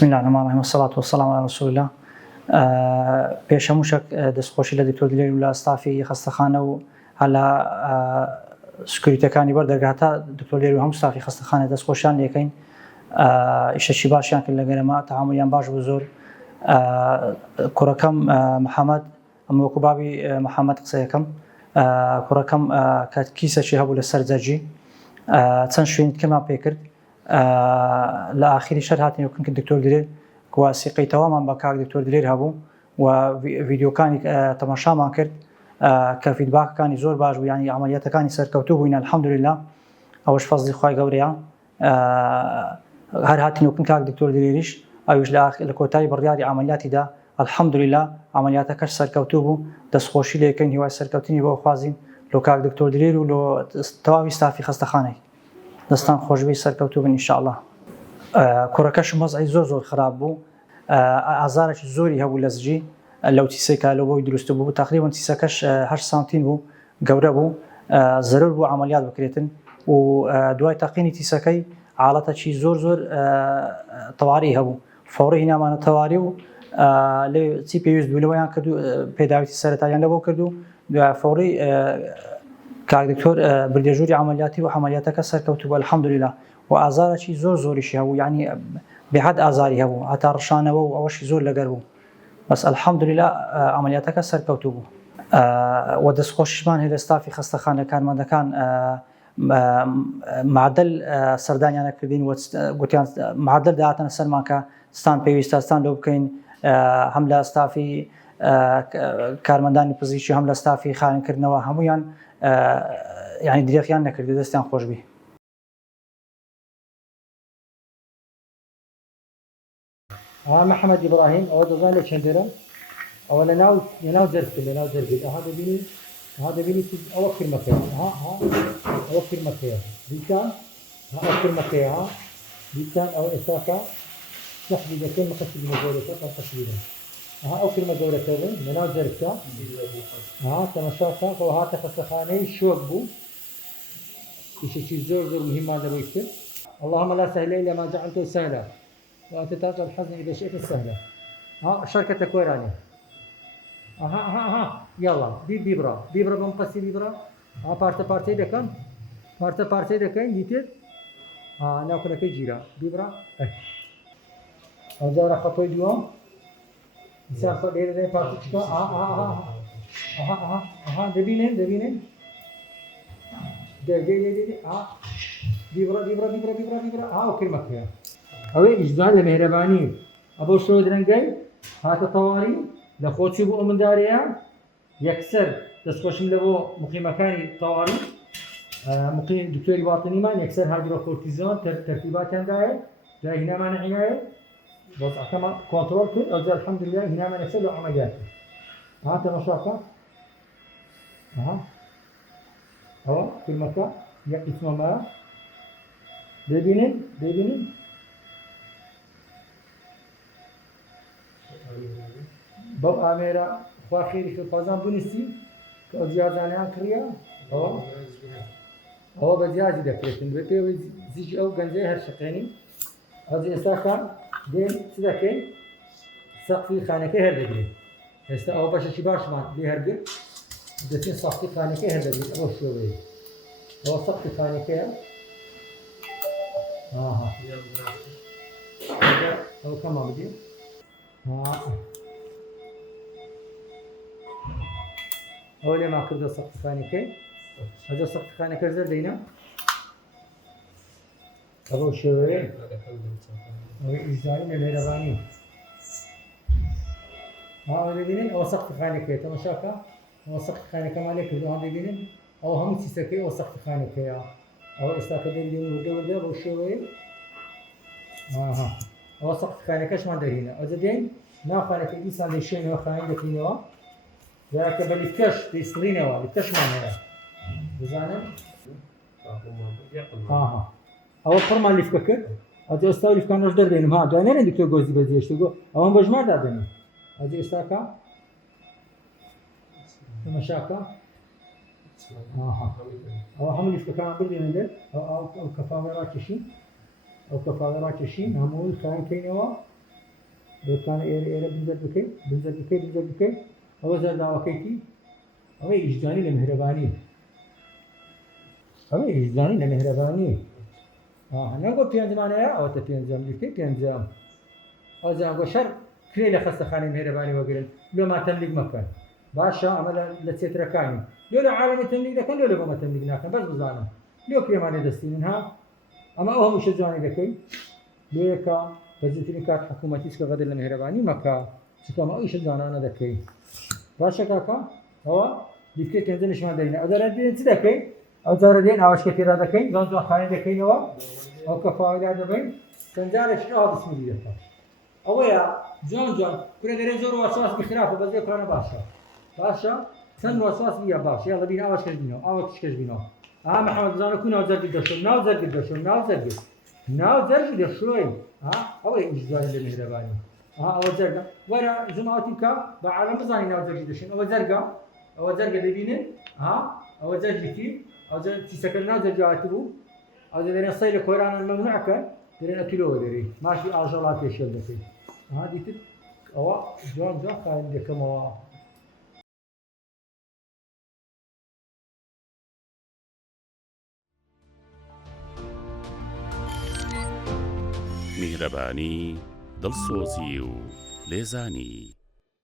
بسم الله الرحمن الرحیم والصلاة والسلام على رسول الله. پێشەموشک دەستخۆشی لە دکتۆر دلێر و لە ئەستافی خەستەخانە و هەلا سکوریتەکانی بەردەرگاتە دکتۆر دلێر و هەموو ستافی خەستەخانە دەستخۆشیان لێکەین. ئیشەکی باشیان کرد لەگەرەمە، تەعاملیان باش بوو زۆر. کوڕەکەم محەممەد، ئەمە وەکو بابی محەممەد قسەیەکەم، کوڕەکەم کە کیسەکی هەبوو لە سەر جەرجی چەند شوێنی تکەمان پێ کرد. لە ئاخری شەر هاتین وکن کە دکتۆر دلێر واسیقەی تەوامان بە کاک دکتۆر دلێر هەبوو و ڤیدیۆکانی تەماشامان کرد کە فیدباکەکانی زۆر باش بوو، ینی عەمەلیاتەکانی سەرکەوتوو بووین ئەلحەمدولیلا. ئەوەش فەزلی خوای گەورەیە. هەر هاتین وکن کاک دکتۆر دلێریش ئەویش لە کۆتایی بڕیاری عەمەلیاتیدا ئەلحەمدولیلا عەمەلیاتەکەش سەرکەوتوو بوو. دەستخۆشی لێکەین، هیوای سەرکەوتنی بۆ خوازین لۆ کاک دکتۆر دلێر و لۆ تەواوی ستافی خەستەخانەی. دەستان خۆشبی سەرکەوتوو بن ئینشاءالله. کوڕەکەشم وەزعی زۆر خراپ بوو، ئازارێکی زۆری هەبوو لە زگی لەو تیسەی کە لەو بۆی دروست بوو، تقریباً تیسەکەش 8 سانتیم بوو، گەورە بوو، زەرور بوو عەمەلیات بکرێتن و دوای تەقینی تیسەکەی حاڵەتێکی زۆر تەواڕی هەبوو. فەوری هینامانە تەواڕی و لێ چی پێویست بوو لەوەیان کردو، پێداویی سەرەتاییان لەبۆ کردو، دوای فەوری کاک دکتۆر بردێژوری عەمەلیاتی و عەمەلیاتەکە سەرکەوتوو بوو ئەلحەمدولیلا. و ئازارێکی زۆریشی هەبوو، یعنی بێحەد ئازاری هەبوو، هەتا ڕشانەوە و ئەوەشی زۆر لەگەر بوو. بەس ئەلحەمدولیلا عەمەلیاتەکە سەرکەوتوو بوو. و دەستخۆشیشمان هەیە لە ستافی خەستەخانە کارمەندەکان معدەل سەردانیان نەکردین، گوتیان معدەل داهاتنە سەرمان کە ستان پێویستە ستان لەو بکەین، هەم لە ستافی کارمەندانی پزیشکی هەم لە ستافی خاوێنکردنەوە هەموویان یعنی درێخیان نەکردی، دەستیان خۆشبی. محەممەد ئیبراهیم ئەوە دەزان لە چەندێرە، ئەوە لەناو جەرگێت، لەناو جەرگێت. ئەها دەبینی ئەوە فرمەکەیە، ئەوە فرمەکەیە، دیتان ئەوە فرمەکەیە، دیتان ئەوە ئێستاکە سەحبی دەکەین مەقەسی گەورەکە قەسبیدن. ئەو فرمە گەورەکە بن لەناو جەرگەکە، تەماشاکە ئەوە هاتە خەستەخانەی شۆک بوو، ئیشێکی زۆر مهمان لەبۆی کرد. اللهم لا سهل إلا ما جعلته سهلا وأنت تجعل الحزن إذا شئت سهلا. شركة كوراني. يلا بيبرا بمقصي بيبرا. بارتي دكان بارتي دكان ديتر. أنا أقول لك جيرا بيبرا. أزار خطوي دوام. إنسان خدير ده بارتي كا. دبينين. ده بيبرا. وكلمة كيا. ئەوەی ئیجزان لە مهرەبانی ئەبۆ شۆ درەنگەی هاتە تەواڕی لە خۆچی بۆ ئەمنداریە یەکسەر دەستخۆشم لە بۆ مقیمەکانی تەواڕی مقیم دکتۆری باتنیمان یەکسەر هایدرۆکۆرتیزۆن تەرتیباتیاندایە جای هینامان عینایە وەزعەکەمان کۆنتڕۆڵ کرد. ئەوجا ئەلحەمدولیلا هینامان یەکسەر لە عەمەلیات کرد. تەماشاکە ئەوە فیلمەکە یەک قسمەمە دەبینین بەو ئامێرە خوا خێری خوازان بنووسی کە ئەو جیازانیان کڕیە، ئەوە بە جیازی دەکرێتن بێت پێوەی زیژی ئەو گەنجەی هەر شقێنی. ئەوجا ئێستاکە دێن چ دەکەین؟ سەقفی خانەکەی هەردەگرێت. ئێستا ئەو بەشێکی باشمان لێ هەرگرت، دەچین سەقفی خانەکەی هەردەگرێت. ئەوە شێوەیە، ئەوە سەقفی خانەکەیە. ئەو کەما بدێ ئەو لێمان کردە سەقفخانەکەی. ئەجا سەقفخانەکە زەر دەینە ئەوە شێوەیە ئەوەی ئیجزانی لە مێرەبانی. ئەوە دەبینن ئەوە سەقفخانەکەیە. تەماشاکە ئەوە سەقفخانەکەمان لێ کردو، دەبینن ئەوە هەموو چیسەکەی ئەوە سەقفخانەکەیە. ئەوە ئێستاکە دەبینن وردە بەو شێوەیە. ئەوە سەقفخانەکەشمان دەهینە. ئەوجا دێین ناوخانەکە دیسان دەیشێنەوە، خانەی دەکەینەوە، یاکە بە لیفتەش دەیسڵینەوە، لیفتەشمان هەیە بزانن. ئەوە پڕمان لیفکە کرد. ئەوجا ئێستا لیفکانەش دەردێنم. دوای نەرێن دکتۆر گۆزی بەجێشتە گۆ ئەوەم بە ژمار دادەنێ. ئەوجا ئێستاکە تەماشاکە ئەوە هەموو لیفکەکان بردێنن دەر. ئەو کەفاڵە ڕاکێشین، هەمووی خاوێن کەینەوە بێتانە ئێرە بنزەر بکەین بنزەر بکەین ئەوە زەرداوەکەیتی ئەوەی ئیجدانی لە مهرەبانی ئەوەی ئیجدانی لە مهرەبانی نەگۆ پێنجمانەیە ئەوەتە پێنجەم دیکەی پێنجەم ئەوزانگۆ شەر کرێ لە خەستەخانەی مهرەبانی وەگرن لۆما تەملیک مەکەن باشە ئەمە لە چێترەکانی لێ لە عالەمی تەملیک دەکەن لێ لە بۆمە تەملیک ناکەن بەس بزانم لێ کرێمانێ دەستینن ها ئەمە ئەو هەمووشە جوانی دەکەین لێیەکە بەجووترین کات حکوومەتیش کە غەدر لە مهرەبانی مەکە چکەمە ئەویشە جوانانە دەکەین باشە کاکە ئەوە دیکەی پێنجە نیشمان دەینە ئەو جارە دێن چ دەکەین ئەو جارە دێن ئاواشکە تێدا دەکەین جوان جوانخانە دەکەینەوە ئەو کە فاویدا دەبین چەند جارێکی ئەوە بسمیلی دەکەن ئەوەیە جوان کوڕێگەرێ زۆر وەسواس بخرافە بەزێ کۆرانە باشە چەند وەسواس بیە باش یاڵە بین ئاواش کەش بینەوە ئاوا کشکەش بینەوە محەممەد بزانە کو ناو زەرگی دەشۆ ناو زەرگی دەشۆی ئەوەی ئیجدوانی لە مهرەبانی ئەوە جەرگە وەرە ژماوەتی بکە بە عالەم بزانی ناو زەرگی دەشێن ئەوە جەرگە دەبینن ئەوە جەرگیتی ئەو چیسەکە ناو زەرگاوەتی بوو ئەو دەرێن سەی لە کۆرانن مەمنوعەکە دەرێن ئەتیلەوە دەرێ ماشی ئاژەڵا پێشێل دەکەی دیتر ئەوە جوان خاین دەکەمەوە میهرەبانی دڵسۆزی و لێزانی